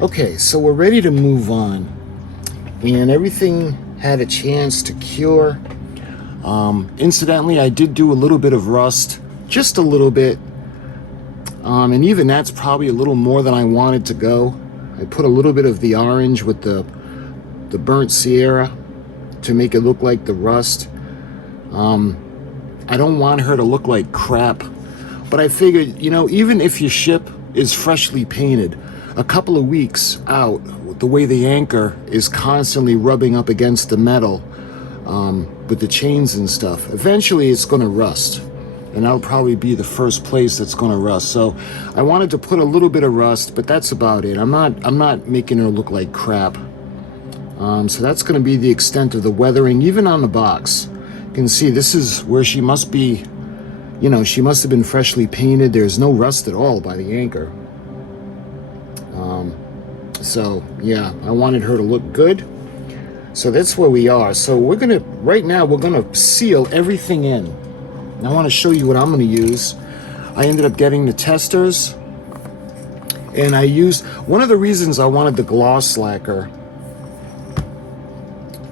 Okay, so we're ready to move on, and everything had a chance to cure. Incidentally, I did do a little bit of rust, just a little bit, and even that's probably a little more than I wanted to go. I put a little bit of the orange with the burnt Sierra to make it look like the rust. I don't want her to look like crap, but I figured, you know, even if your ship is freshly painted, a couple of weeks out, the way the anchor is constantly rubbing up against the metal with the chains and stuff, eventually it's going to rust, and that'll probably be the first place that's going to rust. So I wanted to put a little bit of rust, but that's about it. I'm not making her look like crap. So that's going to be the extent of the weathering, even on the box. You can see this is where she must be, you know, she must have been freshly painted. There's no rust at all by the anchor. So yeah, I wanted her to look good. So that's where we are. So we're gonna, right now, we're gonna seal everything in. And I want to show you what I'm gonna use. I ended up getting the testers, and I used, one of the reasons I wanted the gloss lacquer,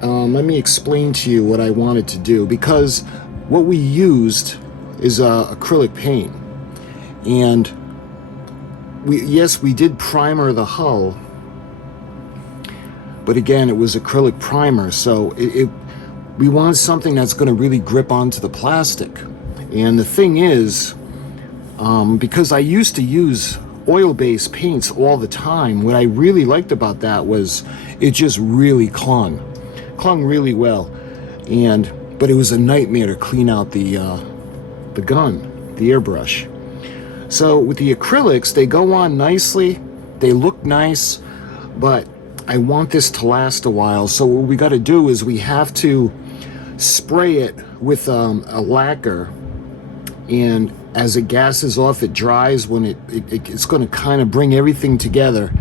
let me explain to you what I wanted to do, because what we used is acrylic paint, and we did primer the hull, but again, it was acrylic primer, so we want something that's going to really grip onto the plastic. And the thing is, because I used to use oil-based paints all the time, what I really liked about that was it just really clung really well. But it was a nightmare to clean out the gun, the airbrush. So with the acrylics, they go on nicely, they look nice, but I want this to last a while. So what we got to do is we have to spray it with a lacquer, and as it gases off, it dries. When it's going to kind of bring everything together.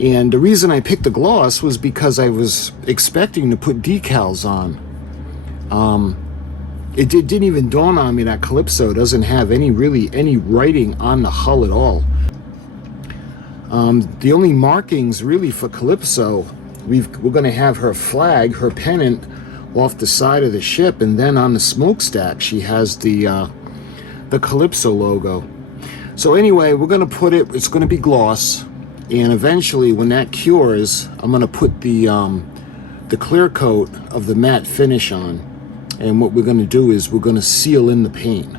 And the reason I picked the gloss was because I was expecting to put decals on. It didn't even dawn on me that CALYPSO doesn't have any writing on the hull at all. The only markings really for CALYPSO, we're going to have her flag, her pennant, off the side of the ship, and then on the smokestack she has the CALYPSO logo. So anyway, we're going to put it, it's going to be gloss, and eventually when that cures, I'm going to put the clear coat of the matte finish on. And what we're going to do is we're going to seal in the paint,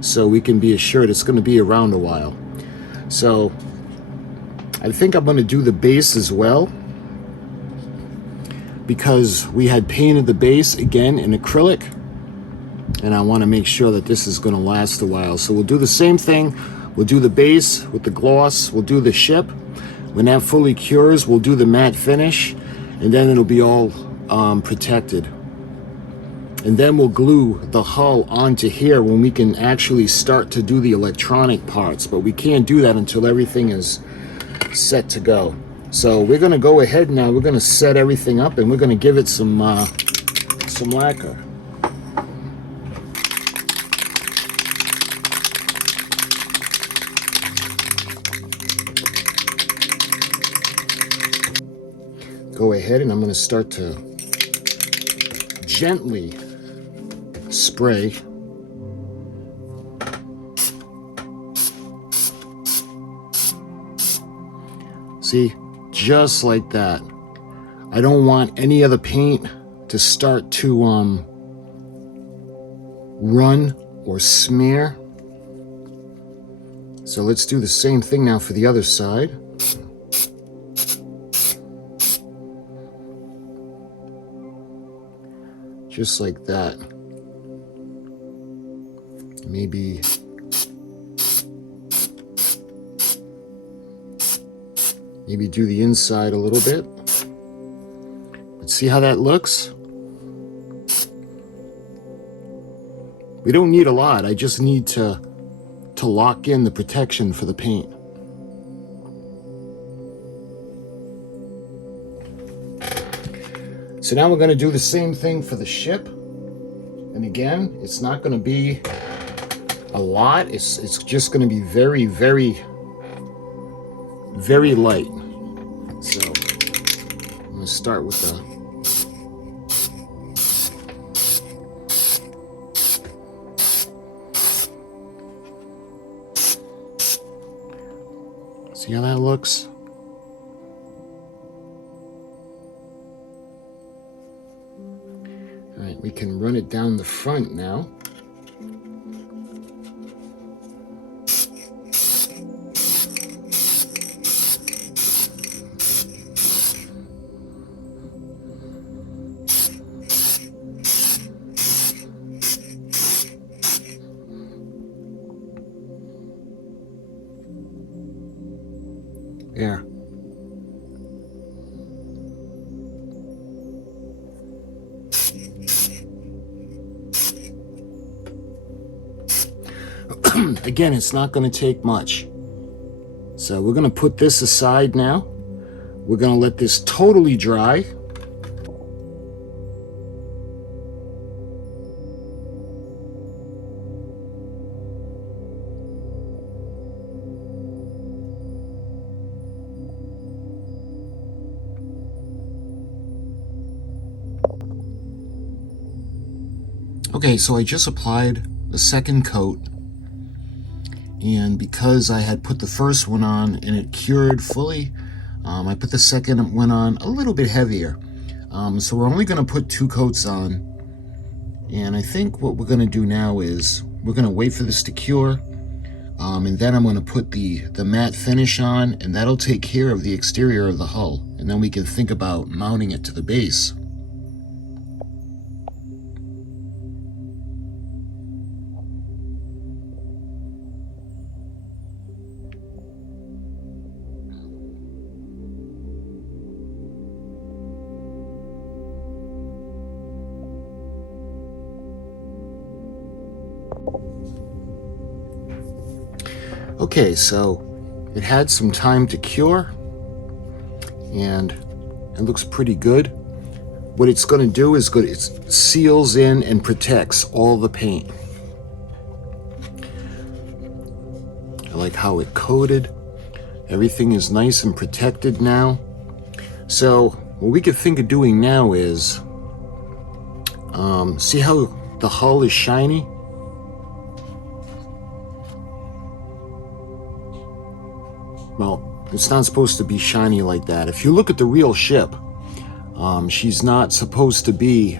so we can be assured it's going to be around a while. So I think I'm going to do the base as well, because we had painted the base again in acrylic, and I want to make sure that this is going to last a while. So we'll do the same thing. We'll do the base with the gloss, we'll do the ship. When that fully cures, we'll do the matte finish, and then it'll be all protected. And then we'll glue the hull onto here when we can actually start to do the electronic parts, but we can't do that until everything is set to go. So we're going to go ahead now, we're going to set everything up, and we're going to give it some lacquer. Go ahead, and I'm going to start to gently spray. See, just like that. I don't want any of the paint to start to run or smear. So let's do the same thing now for the other side. Just like that. Maybe do the inside a little bit. Let's see how that looks. We don't need a lot. I just need to lock in the protection for the paint. So now we're going to do the same thing for the ship. And again, it's not going to be a lot. It's just going to be very, very, very light. going to start with the see how that looks? All right, we can run it down the front now. There. Again, it's not going to take much. So we're going to put this aside now. We're going to let this totally dry. Okay, so I just applied a second coat, and because I had put the first one on and it cured fully, I put the second one on a little bit heavier. So we're only going to put 2 coats on, and I think what we're going to do now is we're going to wait for this to cure, and then I'm going to put the matte finish on, and that'll take care of the exterior of the hull, and then we can think about mounting it to the base. Okay, so it had some time to cure, and it looks pretty good. What it's going to do is it seals in and protects all the paint. I like how it coated. Everything is nice and protected now. So what we could think of doing now is, see how the hull is shiny? Well, it's not supposed to be shiny like that. If you look at the real ship, she's not supposed to be,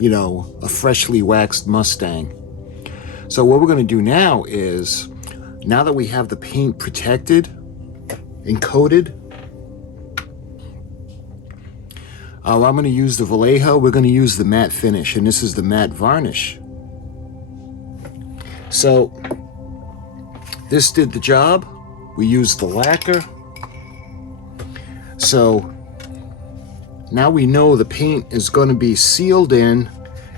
you know, a freshly waxed Mustang. So what we're going to do now is, now that we have the paint protected and coated, I'm going to use the Vallejo. We're going to use the matte finish, and this is the matte varnish. So this did the job. We used the lacquer. So now we know the paint is going to be sealed in.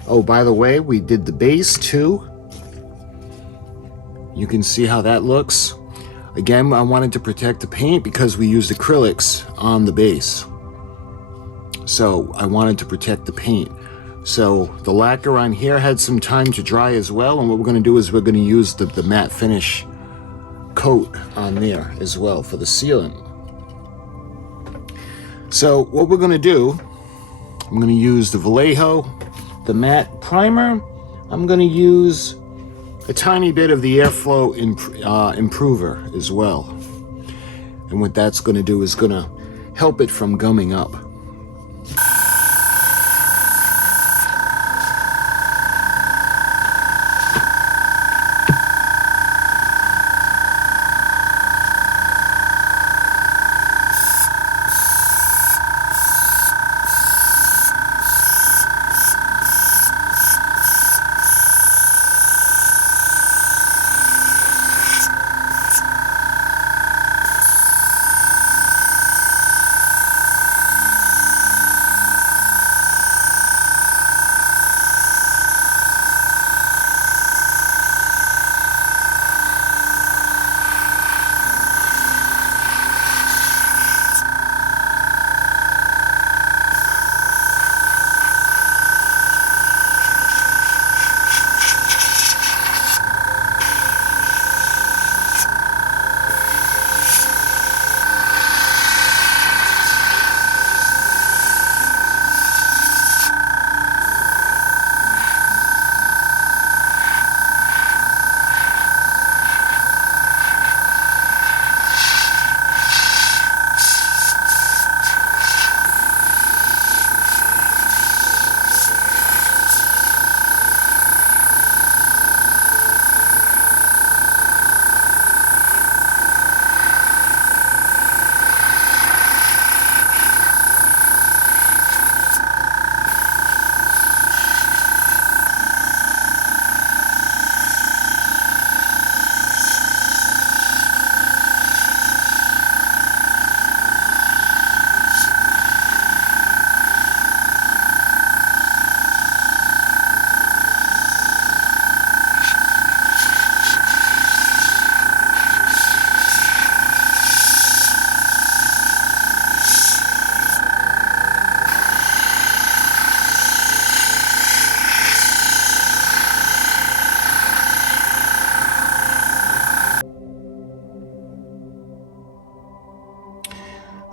Oh, by the way, we did the base too. You can see how that looks. Again, I wanted to protect the paint because we used acrylics on the base. So I wanted to protect the paint. So the lacquer on here had some time to dry as well, and what we're going to do is we're going to use the matte finish coat on there as well for the sealant. So what we're going to do, I'm going to use the Vallejo, the matte primer. I'm going to use a tiny bit of the airflow improver as well. And what that's going to do is going to help it from gumming up.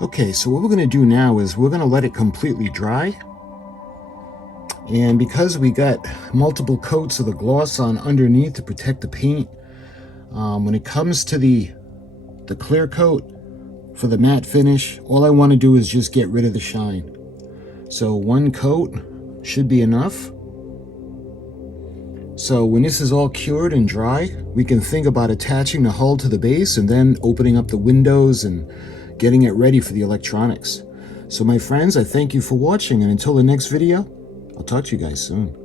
Okay, so what we're going to do now is we're going to let it completely dry. And because we got multiple coats of the gloss on underneath to protect the paint, when it comes to the clear coat for the matte finish, all I want to do is just get rid of the shine. So one coat should be enough. So when this is all cured and dry, we can think about attaching the hull to the base and then opening up the windows and getting it ready for the electronics. So my friends, I thank you for watching, and until the next video, I'll talk to you guys soon.